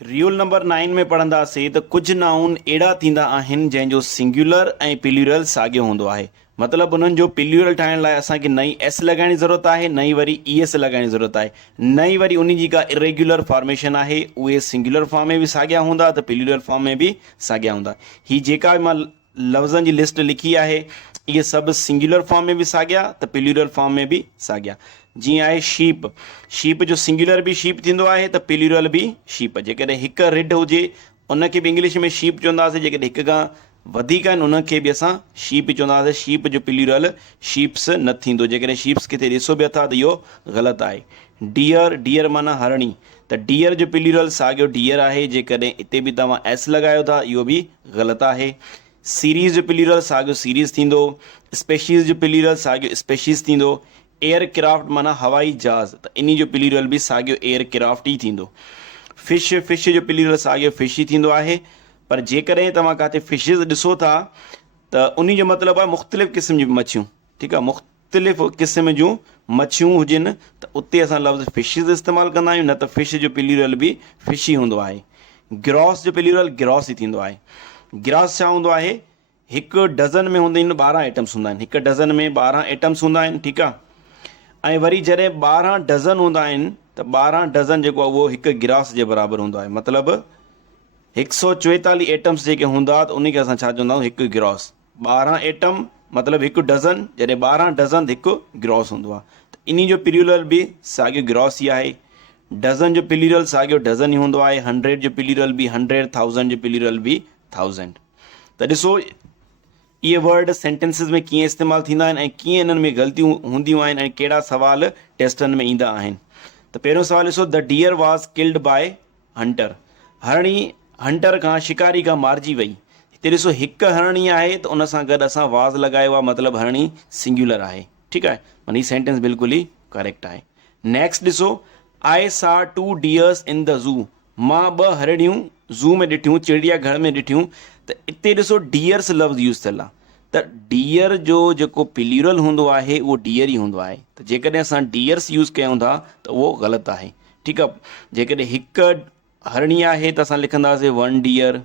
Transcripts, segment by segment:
रियूल नंबर 9 में पढ़ंदासीं त कुछ नाउन अहिड़ा थींदा आहिनि जंहिंजो सिंगुलर ऐं प्लूरल साॻियो हूंदो आहे। मतिलबु उन्हनि जो प्लूरल ठाहिण लाइ असांखे नई एस लॻाइण जी ज़रूरत आहे, नई वरी ई एस लॻाइण जी ज़रूरत आहे। नई वरी उन जी का इरेग्युलर फॉर्मेशन आहे, उहे सिंगुलर फॉर्म में बि साॻिया हूंदा त प्लूरल फॉर्म में बि साॻिया हूंदा। ही जेका बि मां लफ़्ज़नि जी लिस्ट लिखी आहे इहे सभु सिंगुलर फॉर्म में बि साॻिया त प्लूरल फॉर्म में बि साॻिया। जीअं आहे शीप, शीप जो सिंगुलर बि शीप थींदो आहे त प्लूरल बि शीप। जेकॾहिं हिकु रिड हुजे उनखे बि इंग्लिश में शीप चवंदासीं, जेकॾहिं हिक खां वधीक आहिनि उनखे बि असां शीप चवंदासीं। शीप जो प्लूरल शीप्स न थींदो। जेकॾहिं शीप्स किथे ॾिसो बि अथा त इहो ग़लति आहे। डियर, डियर माना हरणी, त डियर जो प्लूरल साॻियो डियर आहे। जेकॾहिं हिते बि तव्हां एस लॻायो था इहो बि ग़लति आहे। सीरीज़ जो प्लूरल साॻियो सीरीज़ थींदो। स्पेशीज़ जो प्लूरल साॻियो स्पेशीज़ थींदो। एयरक्राफ्ट माना हवाई जहाज़, त इन जो प्लूरल बि साॻियो एयरक्राफ्ट ई थींदो। फिश, फिश जो प्लूरल साॻियो फिश ई थींदो आहे। पर जेकॾहिं तव्हां किथे फिशिज़ ॾिसो था त उन जो मतिलबु आहे मुख़्तलिफ़ क़िस्म जूं मच्छियूं। ठीकु आहे, मुख़्तलिफ़ क़िस्म जूं मच्छियूं हुजनि त उते असां लफ़्ज़ फिशिज़ इस्तेमालु कंदा आहियूं, न त फिश जो प्लूरल बि फिश ई हूंदो आहे। ग्रॉस जो प्लूरल ग्रॉस ई थींदो आहे। ग्रॉस छा हूंदो आहे? हिकु डज़न में हूंदा आहिनि 12 आइटम्स हूंदा आहिनि। हिकु डज़न में 12 आइटम्स हूंदा आहिनि। ठीकु आहे, ऐं वरी जॾहिं 12 डज़न हूंदा आहिनि त 12 डज़न जेको आहे उहो हिकु गिलास जे बराबरि हूंदो आहे। मतिलबु 144 आइटम्स जेके हूंदा त उनखे असां छा चवंदा आहियूं? हिकु गिलास। 12 आइटम मतिलबु हिकु डज़न, जॾहिं 12 डज़न हिकु गिलास हूंदो आहे त इन जो प्लूरल बि साॻियो गिलास ई आहे। डज़न जो प्लूरल साॻियो डज़न ई हूंदो आहे। 100 जो प्लूरल बि 100, 1000 जो प्लूरल बि 1000। त ॾिसो इहे वर्ड सेंटेंसिस में कीअं इस्तेमालु थींदा आहिनि ऐं कीअं इन्हनि में ग़लतियूं हूंदियूं आहिनि ऐं कहिड़ा सवाल टेस्टनि में ईंदा आहिनि। त पहिरियों सवाल ॾिसो, the deer was killed by hunter. हरणी हंटर खां, शिकारी खां मारिजी वई। हिते ॾिसो हिकु हरणी आहे त उन सां गॾु असां वाज़ लॻायो आहे, मतिलबु हरणी सिंगुलर आहे। ठीकु आहे, माना हीअ सेंटेंस बिल्कुलु ई करेक्ट आहे। नेक्स्ट ॾिसो, आई सा 2 डियर्स इन द ज़ू। मां 2 हरणियूं ज़ू में ॾिठियूं, चिड़िया घर में ॾिठियूं। त हिते ॾिसो डियर्स लफ़्ज़ यूज़ थियल आहे। त डियर जो जेको प्लूरल हूंदो आहे उहो डियर ई हूंदो आहे। त जेकॾहिं असां डियर्स यूज़ कयूं था त उहो ग़लति आहे। ठीकु आहे, जेकॾहिं हिकु हरणी आहे त असां लिखंदासीं 1 डियर।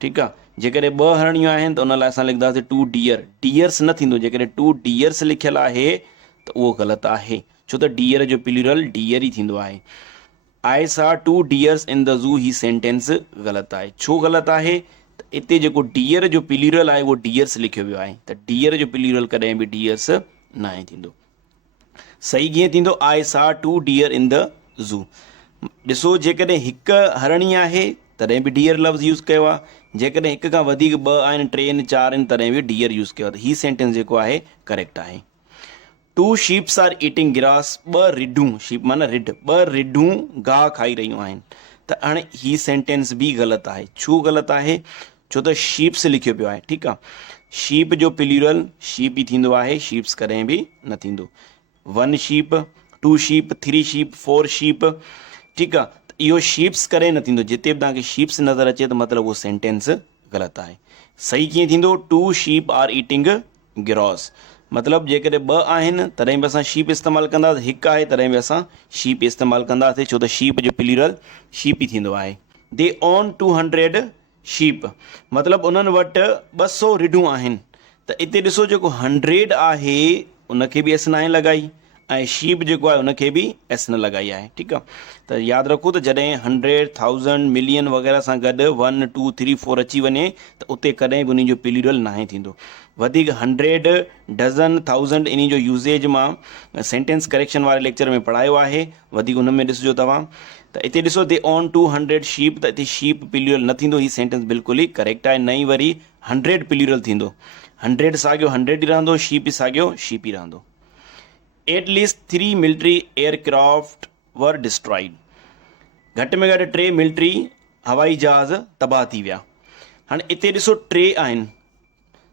ठीकु आहे, जेकॾहिं 2 हरणियूं आहिनि त उन लाइ असां लिखंदासीं 2 डियर। डियर्स न थींदो। जेकॾहिं 2 डियर्स लिखियलु आहे त उहो ग़लति आहे, छो त डियर जो प्लूरल डियर ई थींदो आहे। आई सा 2 डियर्स इन द ज़ू, ही सेंटेंस ग़लति आहे। छो ग़लति आहे? त हिते जेको डियर जो प्लूरल आहे उहो डियर्स लिखियो वियो आहे। त डियर जो प्लूरल कॾहिं बि डियर्स न आहे थींदो। सही कीअं थींदो? आई सा 2 डियर इन द ज़ू। ॾिसो जेकॾहिं हिकु हरणी आहे तॾहिं बि डियर लफ़्ज़ यूज़ कयो आहे। जेकॾहिं हिक खां वधीक 2 आहिनि, 3 आहिनि, 4 आहिनि तॾहिं बि डियर यूज़ कयो आहे। त हीअ सेंटेंस जेको आहे करेक्ट आहे। 2 शीप्स आर ईटिंग ग्रास। 2 रिढूं, शीप माना रिढ, 2 रिढूं गाह खाई रहियूं आहिनि। त हाणे हीअ सेंटेंस बि ग़लति आहे। छो ग़लति आहे? छो त शीप्स लिखियो पियो आहे। ठीकु आहे, शीप जो प्लूरल शीप ई थींदो आहे, शीप्स कॾहिं बि न थींदो। 1 शीप, 2 शीप, 3 शीप, 4 शीप। ठीकु आहे, त इहो शीप्स कॾहिं न थींदो। जिते बि तव्हांखे शीप्स नज़र अचे त मतिलबु उहो सेंटेंस ग़लति आहे। सही कीअं थींदो? 2 शीप आर ईटिंग ग्रास। मतिलबु जेकॾहिं 2 आहिनि तॾहिं बि असां शीप इस्तेमालु कंदासीं, हिकु आहे तॾहिं बि असां शीप इस्तेमालु कंदासीं, छो त शीप जो प्लूरल शीप ई थींदो आहे। दे ओन 200 शीप, मतिलबु उन्हनि वटि 200 रिढूं आहिनि। त हिते ॾिसो जेको 100 आहे उनखे बि एस न आहे लॻाई ऐं शीप जेको आहे उनखे बि एस न लॻाई आहे। ठीकु आहे, त यादि रखो त जॾहिं 100, 1000, मिलियन वग़ैरह सां गॾु 1, 2, 3, 4 अची वञे त उते कॾहिं बि उन जो प्लूरल न आहे थींदो। वधीक 100, डज़न, 1000 इन जो यूज़ेज मां सेंटेंस करेक्शन वारे लेक्चर में पढ़ायो आहे, वधीक उन में ॾिसिजो तव्हां। त हिते ॾिसो दे ओन 200 शीप, त हिते शीप प्लूरल न थींदो। हीअ सेंटेंस बिल्कुलु ई करेक्ट आहे। न ई वरी 100 प्लूरल थींदो। 100 साॻियो 100 ई रहंदो, शीप ई साॻियो शीप ई रहंदो। एटलीस्ट 3 मिलिट्री एयरक्राफ्ट वर डिस्ट्रॉइड। घटि में घटि 3 मिलिट्री हवाई जहाज़ तबाह थी विया। हाणे हिते ॾिसो 3 आहिनि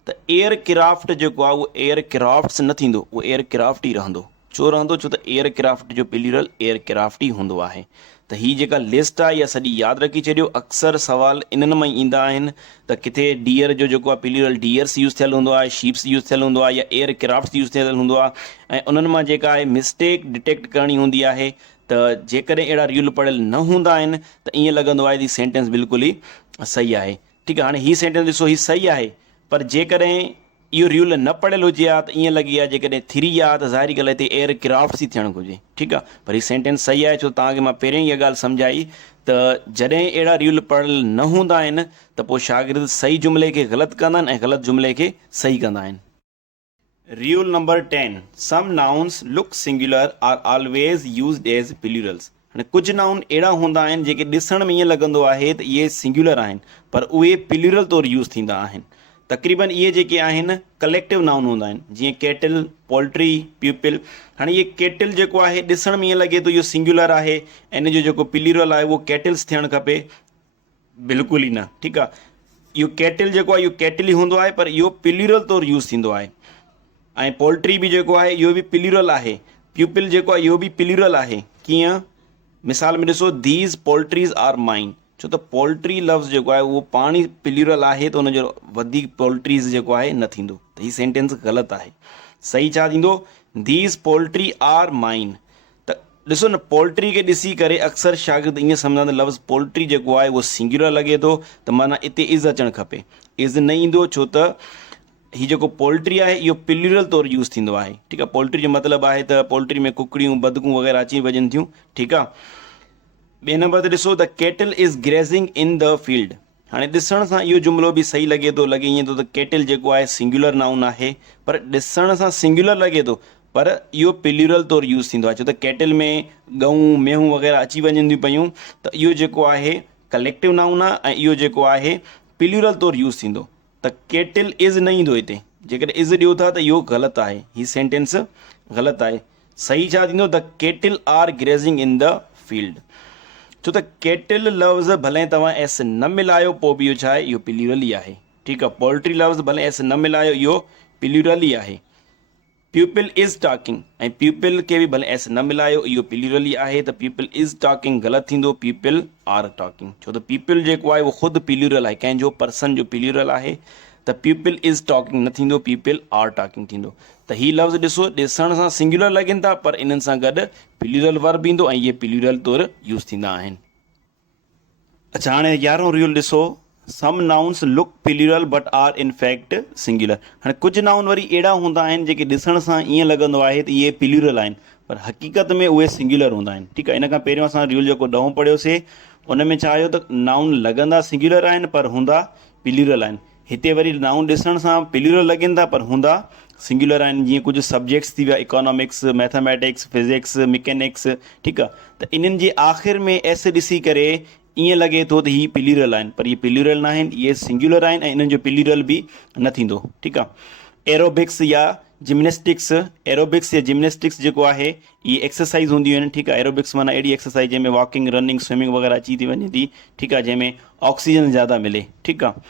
त एयरक्राफ्ट जेको आहे उहो एयरक्राफ्ट्स न थींदो, उहो एयरक्राफ्ट ई रहंदो। छो रहंदो? छो त एयरक्राफ्ट जो प्लूरल एयरक्राफ्ट ई हूंदो आहे। त हीअ जेका लिस्ट आहे इहा सॼी यादि रखी छॾियो। अक्सर सवाल इन्हनि मां ई ईंदा आहिनि त किथे डियर जो जेको आहे प्लूरल डियर्स यूज़ थियल हूंदो आहे, शीप्स यूज़ थियल हूंदो आहे या एयरक्राफ्ट्स यूज़ थियल हूंदो आहे, ऐं उन्हनि मां जेका आहे मिस्टेक डिटेक्ट करणी हूंदी आहे त जेकॾहिं अहिड़ा रूल पढ़ियल न हूंदा आहिनि त ईअं लॻंदो आहे त सेंटेंस बिल्कुलु ई सही आहे। ठीकु आहे, हाणे हीअ सेंटेंस ॾिसो, हीअ सही आहे, पर जेकॾहिं इहो रूल न पढ़ियल हुजे हा त ईअं लॻी आहे जेकॾहिं थ्री आहे त ज़ाहिरी ॻाल्हि आहे हिते एयरक्राफ्ट्स ई थियणु घुरिजे। ठीकु आहे, पर हीअ सेंटेंस सही आहे, छो तव्हांखे मां पहिरियों ई इहा ॻाल्हि सम्झाई त जॾहिं अहिड़ा रूल पढ़ियल न हूंदा आहिनि त पोइ शागिर्द सही जुमिले खे ग़लति कंदा आहिनि ऐं ग़लति जुमिले खे सही कंदा आहिनि। Rule number 10, some nouns look singular are always used as plurals. हाणे कुझु नाउन अहिड़ा हूंदा आहिनि जेके ॾिसण में ईअं लॻंदो आहे त इहे सिंगुलर आहिनि, पर उहे प्लूरल तौरु यूज़ थींदा आहिनि। तक़रीबन इहे जेके आहिनि कलेक्टिव नाउन हूंदा आहिनि, जीअं केटल, पोल्ट्री, प्यूपिल। हाणे इहे केटल जेको आहे ॾिसण में ईअं लॻे थो इहो सिंगुलर आहे ऐं इन जो जेको प्लूरल आहे उहो केटल्स थियणु खपे, बिल्कुलु ई न। ठीकु आहे, इहो केटल जेको आहे इहो केटल ई हूंदो आहे, पर इहो प्लूरल तौरु यूज़ थींदो आहे। ऐं पोल्ट्री बि जेको आहे इहो बि प्लूरल आहे, प्यूपिल जेको आहे इहो बि प्लूरल आहे। कीअं? मिसाल में ॾिसो, दीज पोल्ट्रीज़ आर माइन, छो त पोल्ट्री लफ़्ज़ जेको आहे उहो पाण ई प्लूरल आहे त उनजो वधीक पोल्ट्रीज़ जेको आहे न थींदो, त हीअ सेंटेंस ग़लति आहे। सही छा थींदो? These poultry are mine. त ॾिसो न, पोल्ट्री खे ॾिसी करे अक्सर शागिर्द ईअं सम्झंदा लफ़्ज़ पोल्ट्री जेको आहे उहो सिंगुलर लॻे थो, त माना हिते इज़ अचणु खपे। इज़ न ईंदो, छो त हीअ जेको पोल्ट्री आहे इहो प्लूरल तौरु यूज़ थींदो आहे। ठीकु आहे, पोल्ट्री जो मतिलबु आहे त पोल्ट्री में कुकड़ियूं, बदकूं वग़ैरह अची वञनि थियूं। ठीकु आहे, ॿिए नंबर ते ॾिसो, द केटल इज़ ग्रेज़िंग इन द फील्ड। हाणे ॾिसण सां इहो जुमिलो बि सही लॻे थो, लॻे ईअं थो त केटल जेको आहे सिंगुलर नाउन आहे, पर ॾिसण सां सिंगुलर लॻे थो, पर इहो प्लूरल तौरु यूज़ थींदो आहे, छो त केटल में गऊं, मेहूं वग़ैरह अची वञनि थियूं पयूं, त इहो जेको आहे कलेक्टिव नाउन आहे ऐं इहो जेको आहे प्लूरल तौरु यूज़ थींदो। त केटल इज़ न ईंदो हिते, जेकॾहिं इज़ ॾियो था त इहो ग़लति आहे, हीअ सेंटेंस ग़लति आहे। सही छा थींदो? द केटल आर ग्रेज़िंग इन द फील्ड, छो त केटल लफ़्ज़ भले तव्हां एस न मिलायो पोइ बि इहो छा आहे, इहो प्लूरल ई आहे। ठीकु आहे, पोल्ट्री लफ़्ज़ भले एस न मिलायो इहो प्लूरल ई आहे। प्यूपिल इज़ टॉकिंग, ऐं प्यूपिल खे बि भले एस न मिलायो इहो प्लूरल ई आहे, त पीपल इज़ टॉकिंग ग़लति थींदो, पीपल आर टॉकिंग, छो त पीपल जेको आहे उहो ख़ुदि प्लूरल आहे, कंहिंजो पर्सन जो प्लूरल आहे, त पीपल इज़ टॉकिंग न थींदो, पीपल आर टॉकिंग थींदो। त हीअ लफ़्ज़ ॾिसो, ॾिसण सां सिंगुलर लॻनि था, पर इन्हनि सां गॾु प्लूरल वर्ब ईंदो ऐं इहे प्लूरल तौरु यूज़ थींदा आहिनि। अच्छा, हाणे 11हों रूल ॾिसो, some nouns look plural but are in fact singular. हाणे कुझु नाउन वरी अहिड़ा हूंदा आहिनि जेके ॾिसण सां ईअं लॻंदो आहे त इहे प्लूरल आहिनि, पर हक़ीक़त में उहे सिंगुलर हूंदा आहिनि। ठीकु आहे, इन खां पहिरियों असां रूल जेको 10हों पढ़ियोसीं उन में छा आयो त नाउन लॻंदा सिंगुलर आहिनि पर हूंदा प्लूरल आहिनि। हिते वरी नाउन ॾिसण सां प्लूरल लॻनि था पर हूंदा सिंगुलर आहिनि। जीअं कुझु सब्जेक्ट्स थी विया, इकोनॉमिक्स, मैथमेटिक्स, फिज़िक्स, मैकेनिक्स। ठीकु आहे, त इन्हनि जे आख़िर में एस ॾिसी करे ईअं लॻे थो त हीअ प्लूरल आहिनि, पर इहे प्लूरल न आहिनि, इहे सिंगुलर आहिनि ऐं इन्हनि जो प्लूरल बि न थींदो। ठीकु आहे, एरोबिक्स या जिम्नेस्टिक्स, एरोबिक्स या जिम्नेस्टिक्स जेको आहे इहे एक्सरसाइज़ हूंदियूं आहिनि। ठीकु आहे, एरोबिक्स माना अहिड़ी एक्सरसाइज़ जंहिंमें वॉकिंग, रनिंग, स्विमिंग वग़ैरह अची थी वञे थी। ठीकु आहे, जंहिंमें ऑक्सीजन ज़्यादा मिले। ठीकु आहे,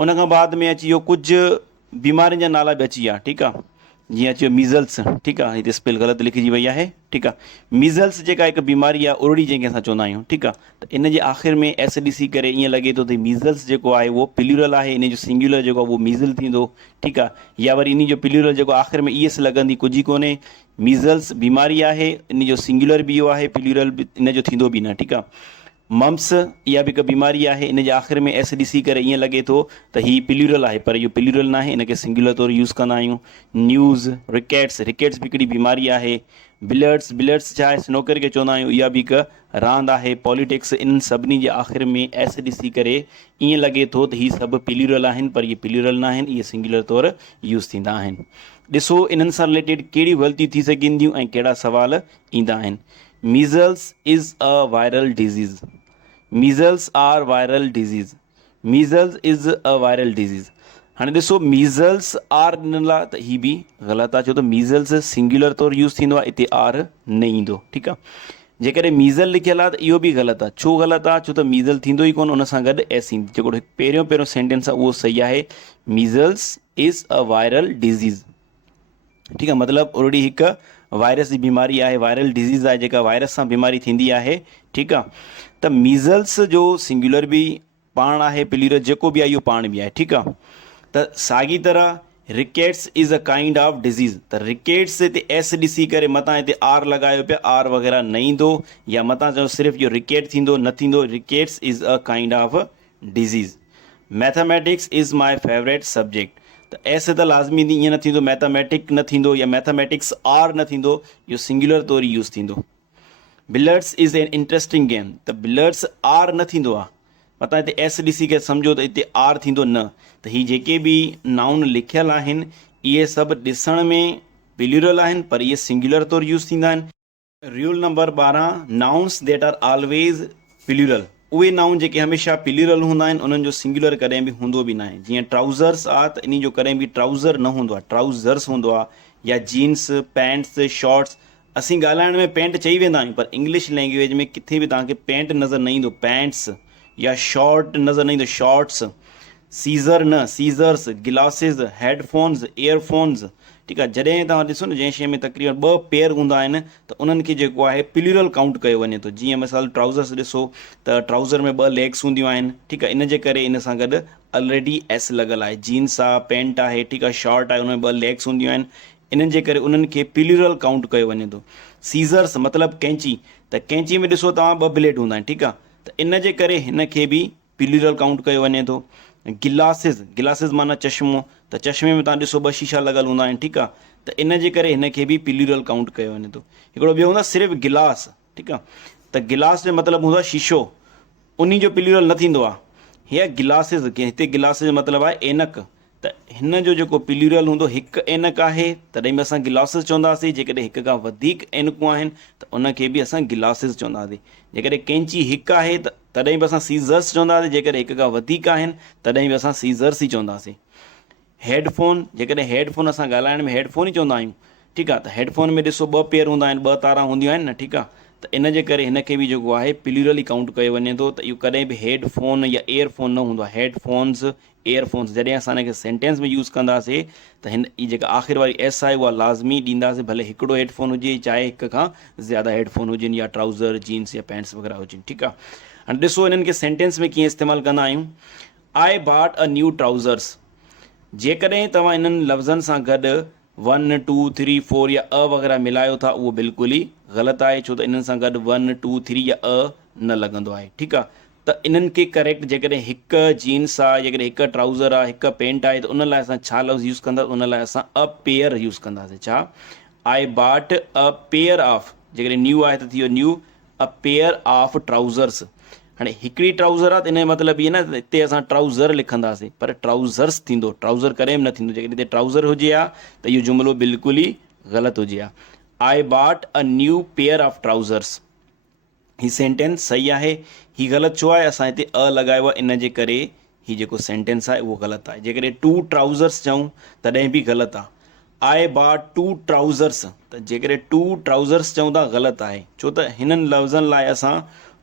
उन खां बाद में अची वियो कुझु बीमारियुनि जा नाला बि अची विया। ठीकु आहे, जीअं अची वियो मीज़ल्स। ठीकु आहे, हिते स्पेल ग़लति लिखिजी वई आहे। ठीकु आहे, मीज़ल्स जेका हिकु बीमारी आहे, उरड़ी जंहिंखे असां चवंदा आहियूं। ठीकु आहे, त इन जे आख़िर में एस ॾिसी करे ईअं लॻे थो त मीज़ल्स जेको आहे उहो प्लूरल आहे, इन जो सिंगुलर जेको आहे उहो मीज़ल थींदो। ठीकु आहे, या वरी इन जो प्लूरल जेको आख़िर में ईएस लॻंदी कुझु ई कोन्हे। मीज़ल्स बीमारी आहे, इन जो सिंगुलर बि इहो आहे, प्लूरल बि इन जो थींदो बि न। ठीकु आहे, मम्स इहा बि हिकु बीमारी आहे, इन जे आख़िर में एस ॾिसी करे ईअं लॻे थो त हीअ प्लूरल आहे, पर इहो प्लूरल न आहे, इनखे सिंगुलर तौरु यूज़ कंदा आहियूं। न्यूज़, रिकेट्स, रिकेट्स बि हिकिड़ी बीमारी आहे। बिलियर्ड्स, बिलियर्ड्स छा आहे, स्नोकर खे चवंदा आहियूं, इहा बि हिकु रांदि आहे। पॉलिटिक्स, इन सभिनी जे आख़िर में एस ॾिसी करे ईअं लॻे थो त हीअ सभु प्लूरल आहिनि, पर इहे प्लूरल न आहिनि, इहे सिंगुलर तौरु यूज़ थींदा आहिनि। ॾिसो इन्हनि सां रिलेटेड कहिड़ियूं ग़लतियूं थी सघंदियूं ऐं कहिड़ा सवाल ईंदा आहिनि। Measles is a viral disease, measles are viral disease, measles is a viral disease. हाणे ॾिसो मीज़ल्स आर ॾिनल आहे त हीअ बि ग़लति आहे, छो त मीज़ल्स सिंगुलर तौरु यूज़ थींदो आहे, हिते आर न ईंदो। ठीकु आहे, जेकॾहिं मीज़ल लिखियलु आहे त इहो बि ग़लति आहे। छो ग़लति आहे, छो त मीज़ल थींदो ई कोन, उन सां गॾु एस ईंदी। जेको पहिरियों सेंटेंस आहे उहो सही आहे, measles is a viral disease. ठीकु आहे, मतिलबु ओड़ी हिकु वायरस जी बीमारी आहे, वायरल डिज़ीज़ आहे जेका वायरस सां बीमारी थींदी आहे। ठीकु आहे, त मीज़ल्स जो सिंगुलर बि पाण आहे, प्लूरल जेको बि आहे इहो पाण बि आहे। ठीकु आहे, त साॻी तरह rickets is a kind of disease. त रिकेट्स हिते एस ॾिसी करे मथां हिते आर लॻायो पिया, आर वग़ैरह न ईंदो, या मथां चयो सिर्फ़ु इहो रिकेट थींदो, न थींदो। Rickets is a kind of disease. Mathematics is my favourite subject. त एस त लाज़मी ईंदी, ईअं न थींदो मैथमेटिक न थींदो, या मैथमेटिक्स आर न थींदो, इहो सिंगुलर तौरु यूज़ थींदो। Billiards is an interesting game. त बिलियर्ड्स आर न थींदो आहे, मथां हिते एस ॾिसी करे सम्झो त हिते आर थींदो न। त हीअ जेके बि नाउन लिखियल आहिनि इहे सभु ॾिसण में प्लूरल आहिनि, पर इहे सिंगुलर तौरु यूज़ थींदा आहिनि। Rule number 12, nouns that are always plural. उहे नाउन जेके हमेशह प्लूरल हूंदा आहिनि उन्हनि जो सिंगुलर कॾहिं बि हूंदो बि न आहे। जीअं ट्राउज़र्स आहे त इन जो कॾहिं बि ट्राउज़र न हूंदो आहे, ट्राउज़र्स हूंदो आहे, या जीन्स, पैंट्स, शॉर्ट्स। असीं ॻाल्हाइण में पैंट चई वेंदा आहियूं, पर इंग्लिश लैंग्वेज में किथे बि तव्हांखे पैंट नज़र न ईंदो, पैंट्स, या शॉर्ट नज़र न ईंदो, शॉर्ट्स। सीज़र न, सीज़र्स। Glasses, headphones, earphones. ठीकु आहे। जॾहिं तव्हां ॾिसो न जंहिं शइ में तक़रीबन 2 पेयर हूंदा आहिनि त उन्हनि खे जेको आहे प्लूरल काउंट कयो वञे थो। जीअं मिसाल ट्राउज़र्स ॾिसो त ट्राउज़र में 2 लेग्स हूंदियूं आहिनि, ठीकु आहे, इन जे करे इन सां गॾु ऑलरेडी एस लॻल आहे। जीन्स आहे, पैंट आहे, ठीकु आहे, शॉर्ट आहे, उन में 2 लेग्स हूंदियूं आहिनि, इन्हनि जे करे उन्हनि खे प्लूरल काउंट कयो वञे थो। सीज़र्स मतिलबु कैंची, त कैंची में ॾिसो तव्हां 2 ब्लेड हूंदा आहिनि, ठीकु आहे, त इन जे करे हिन खे बि प्लूरल काउंट कयो वञे थो। गिलासिस, गिलासिस माना चश्मो, त चश्मे में तव्हां ॾिसो 2 शीशा लॻल हूंदा आहिनि, ठीकु आहे, त इन जे करे हिन खे बि प्लूरल काउंट कयो वञे थो। हिकिड़ो ॿियो हूंदो आहे सिर्फ़ु गिलास, ठीकु आहे, त गिलास जो मतिलबु हूंदो आहे शीशो, उन जो प्लूरल न थींदो आहे। हीअ गिलासिस, हिते गिलासिस जो मतिलबु आहे ऐनक, त हिन जो जेको प्लूरल हूंदो हिकु ऐनक आहे तॾहिं बि असां गिलासिस चवंदासीं। जेकॾहिं हिक खां वधीक ऐनकूं आहिनि त उनखे बि असां गिलासिस चवंदासीं। जेकॾहिं कैंची हिकु आहे त तॾहिं बि असां सीज़र्स चवंदासीं, जेकॾहिं हिक खां वधीक आहिनि तॾहिं बि असां सीज़र्स ई चवंदासीं। हेडफोन, जेकॾहिं हेडफोन असां ॻाल्हाइण में हेडफोन ई चवंदा आहियूं, ठीकु आहे, त हेडफोन में ॾिसो 2 पेयर हूंदा आहिनि, 2 तारा हूंदियूं आहिनि न, ठीकु आहे, त इन जे करे हिन खे बि जेको आहे प्लूरल ई काउंट कयो वञे थो। त इहो कॾहिं बि हेडफोन या एयरफोन न हूंदो आहे। Headphones, earphones. जॾहिं असां हिन खे सेंटेंस में यूज़ कंदासीं त हिन ई जेका आख़िर वारी एस आहे उहा लाज़मी ॾींदासीं, भले हिकिड़ो हेडफोन हुजे चाहे हिक खां ज़्यादा हेडफोन हुजनि, या ट्राउज़र, जीन्स या पैंट्स वग़ैरह हुजनि, ठीकु आहे। हाणे ॾिसो हिननि खे सेंटेंस में कीअं इस्तेमालु कंदा आहियूं। I bought a new trousers. जेकॾहिं तव्हां इन्हनि लफ़्ज़नि सां गॾु 1 2 3 4 या अ वग़ैरह मिलायो था उहो बिल्कुलु ई ग़लति आहे, छो त इन्हनि सां गॾु 1 2 3 या अ न लॻंदो आहे, ठीकु आहे। त इन्हनि खे करेक्ट, जेकॾहिं हिकु जीन्स आहे, जेकॾहिं हिकु ट्राउज़र आहे, हिकु पैंट आहे, त उन लाइ असां छा लफ़्ज़ यूज़ कंदासीं, उन लाइ असां अ पेयर यूज़ कंदासीं। छा? I bought a pair of, जेकॾहिं न्यू आहे त थी वियो न्यू, अ पेयर ऑफ ट्राउज़र्स। हाणे हिकिड़ी ट्राउज़र आहे त इन जो मतिलबु इहे न त हिते असां ट्राउज़र लिखंदासीं, पर ट्राउज़र्स थींदो, ट्राउज़र कॾहिं बि न थींदो। जेकॾहिं हिते ट्राउज़र हुजे हा त इहो जुमिलो बिल्कुलु ई ग़लति हुजे हा। I bought a new pair of trousers. हीउ सेंटेंस सही आहे। हीउ ग़लति छो आहे, असां हिते अ लॻायो आहे, इन जे करे हीउ जेको सेंटेंस आहे उहो ग़लति आहे। जेकॾहिं 2 ट्राउज़र्स चऊं तॾहिं बि ग़लति आहे। आई बॉट 2 ट्राउज़र्स, त जेकॾहिं 2 ट्राउज़र्स चऊं था ग़लति आहे, छो त हिननि लफ़्ज़नि लाइ असां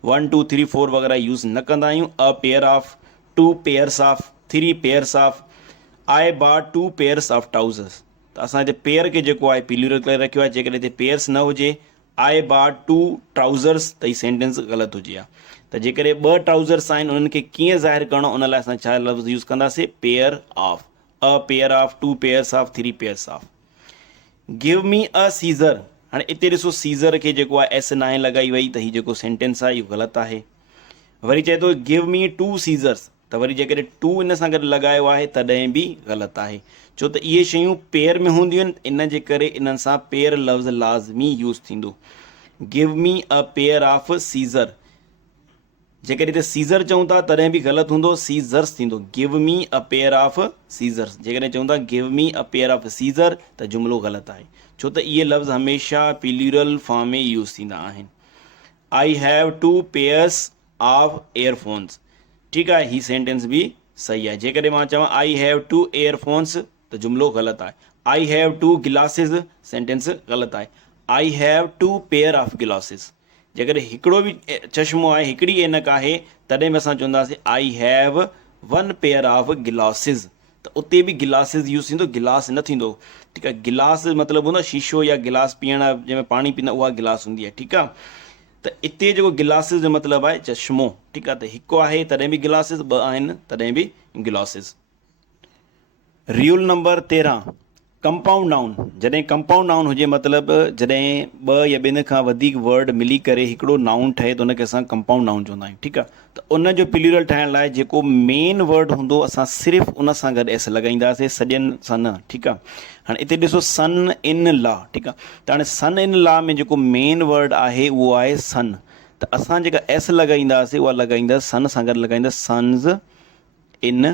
1 2 3 4 वग़ैरह यूज़ न कंदा आहियूं। अ pair of, 2 pairs of, 3 pairs of. I bought 2 pairs of trousers, त असां हिते पेयर खे जेको आहे प्लूरल करे रखियो आहे। जेकॾहिं हिते पेयर्स न हुजे, आई बॉट 2 ट्राउज़र्स, त हीउ सेंटेंस ग़लति हुजे हा। त जेकॾहिं 2 ट्राउज़र्स आहिनि उन्हनि खे कीअं ज़ाहिर करणो, उन लाइ असां छा लफ़्ज़ यूज़ कंदासीं, pair of. A pair of, 2 pairs of, 3 pairs of. Give me a scissor. हाणे हिते ॾिसो सीज़र खे जेको आहे एस नाहे लॻाई वई, त हीउ जेको सेंटेंस आहे इहो ग़लति आहे। वरी चए थो गिव मी 2 सीज़र्स, त वरी जेकॾहिं 2 इन सां गॾु लॻायो आहे तॾहिं बि ग़लति आहे, छो त इहे शयूं पेयर में हूंदियूं आहिनि, इन जे करे इन्हनि सां पेयर लफ़्ज़ लाज़मी यूज़ थींदो। Give me a pair of scissor, जेकॾहिं हिते सीज़र चऊं था तॾहिं बि ग़लति हूंदो, सीज़र्स थींदो। Give me a pair of scissors, जेकॾहिं चऊं था give me a pair of scissor, त जुमिलो ग़लति आहे, छो त इहे लफ़्ज़ हमेशह प्लूरल फॉर्म में यूज़ थींदा आहिनि। I have 2 pairs of earphones, ठीकु आहे, हीउ सेंटेंस बि सही आहे। जेकॾहिं मां चवां आई हैव 2 एयरफोन्स, त जुमिलो ग़लति आहे। आई हैव 2 गिलासिस, सेंटेंस ग़लति आहे। I have 2 pair of glasses, जेकॾहिं हिकिड़ो बि चश्मो आहे, हिकिड़ी ऐनक आहे, तॾहिं बि असां चवंदासीं I have 1 pair of glasses, त उते बि गिलासिस यूज़ थींदो, गिलास न थींदो, ठीकु आहे। गिलास मतिलबु हूंदो आहे शीशो या गिलास पीअण जंहिंमें पाणी पीअंदा उहा गिलास हूंदी आहे, ठीकु आहे। त हिते जेको गिलासिस जो मतिलबु आहे चश्मो, ठीकु आहे, त हिकु आहे तॾहिं बि गिलासिस, 2 आहिनि तॾहिं बि glasses. Rule number 13 compound noun. जॾहिं कंपाउंड नाउन हुजे मतिलबु जॾहिं ॿ या ॿिनि खां वधीक वर्ड मिली करे हिकिड़ो नाउन ठहे त उनखे असां कंपाउंड नाउन चवंदा आहियूं, ठीकु आहे। त उन जो प्लूरल ठाहिण लाइ जेको मेन वर्ड हूंदो असां सिर्फ़ु उन सां गॾु एस लॻाईंदासीं, सॼनि सां न, ठीकु आहे। हाणे हिते ॾिसो सन इन लॉ, ठीकु आहे। त हाणे सन इन लॉ में जेको मेन वर्ड आहे उहो आहे सन, त असां जेका एस लॻाईंदासीं उहा लॻाईंदासीं सन सां गॾु लॻाईंदासीं सन्स इन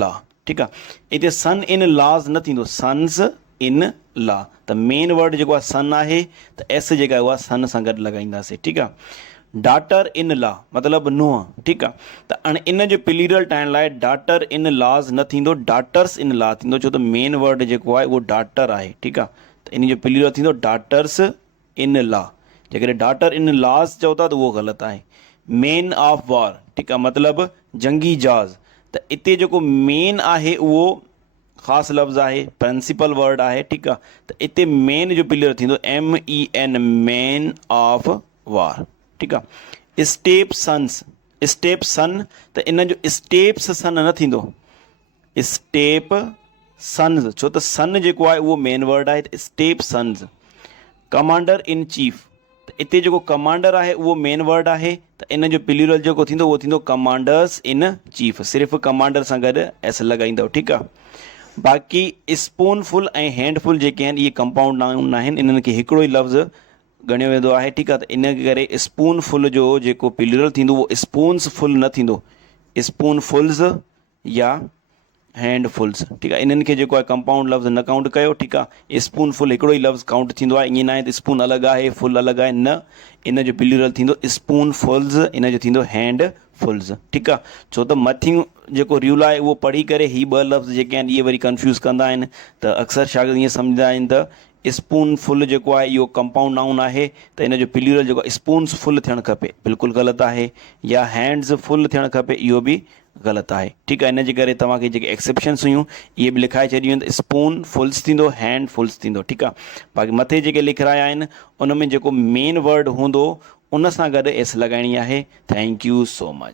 लॉ, ठीकु आहे। हिते सन इन लॉज न थींदो, सन्स इन लॉ। त मेन वर्ड जेको आहे सन आहे त एस जेका आहे उहा सन सां गॾु लॻाईंदासीं, ठीकु आहे। डॉटर इन लॉ मतिलबु नुंहुं, ठीकु आहे। त हाणे इन जो प्लूरल ठाहिण लाइ डॉटर इन लॉज न थींदो, डॉटर्स इन लॉ थींदो, छो त मेन वर्ड जेको आहे उहो डॉटर आहे, ठीकु आहे। त इन जो प्लूरल थींदो डॉटर्स इन लॉ। जेकॾहिं डॉटर इन लॉज चओ था त उहो ग़लति आहे। मेन ऑफ वॉर, ठीकु आहे, मतिलबु जंगी जहाज़। त हिते जेको मेन आहे उहो ख़ासि लफ़्ज़ आहे, प्रिंसिपल वर्ड आहे, ठीकु आहे। त हिते मेन जो प्लूरल थींदो MEN, मैन ऑफ वॉर, ठीकु आहे। स्टेप सन्स, स्टेप सन, त इन जो स्टेप्स सन न थींदो, स्टेप सन्स, छो त सन जेको आहे उहो मेन वर्ड आहे, त step sons. Commander in chief, त हिते जेको कमांडर आहे उहो मेन वर्ड आहे, त इन जो प्लूरल जेको थींदो उहो थींदो कमांडर्स इन चीफ, सिर्फ़ु कमांडर सां गॾु एस लॻाईंदव, ठीकु आहे। बाक़ी स्पूनफुल ऐं हैंडफुल जेके आहिनि इहे कंपाउंड नाउन आहिनि, इन्हनि खे हिकिड़ो ई लफ़्ज़ ॻणियो वेंदो आहे, ठीकु आहे। त इन करे स्पूनफुल जो जेको प्लूरल थींदो उहो स्पून्स फुल न थींदो, स्पूनफुल्स या हैंडफुल्स, ठीकु आहे। इन्हनि खे जेको आहे कंपाउंड लफ़्ज़ न काउंट कयो, ठीकु आहे। स्पूनफुल हिकिड़ो ई लफ़्ज़ काउंट थींदो आहे, ईअं न आहे त स्पून अलॻि आहे फुल अलॻि आहे, न, इन जो प्लूरल थींदो स्पूनफुल्स, इन जो थींदो हैंडफुल्स, ठीकु आहे। छो त मथियूं जेको रूल आहे उहो पढ़ी करे ही ॿ लफ़्ज़ जेके आहिनि इहे वरी कंफ्यूज़ कंदा आहिनि, त अक्सर शागिर्द ईअं सम्झंदा आहिनि त स्पूनफुल जेको आहे इहो कंपाउंड नाउन आहे, त इन जो प्लूरल जेको आहे स्पून्स फुल थियणु खपे, बिल्कुलु ग़लति आहे, या हैंड्स फुल थियणु खपे, इहो बि ग़लति आहे, ठीकु आहे। इन जे करे तव्हांखे जेके एक्सेप्शन्स हुयूं इहे बि लिखाए छॾियूं आहिनि, त स्पून फुल्स थींदो, हैंड फुल्स थींदो, ठीकु आहे। बाक़ी मथे जेके लिखाया आहिनि उन में जेको मेन वर्ड हूंदो उन सां गॾु एस लॻाइणी आहे। Thank you so much.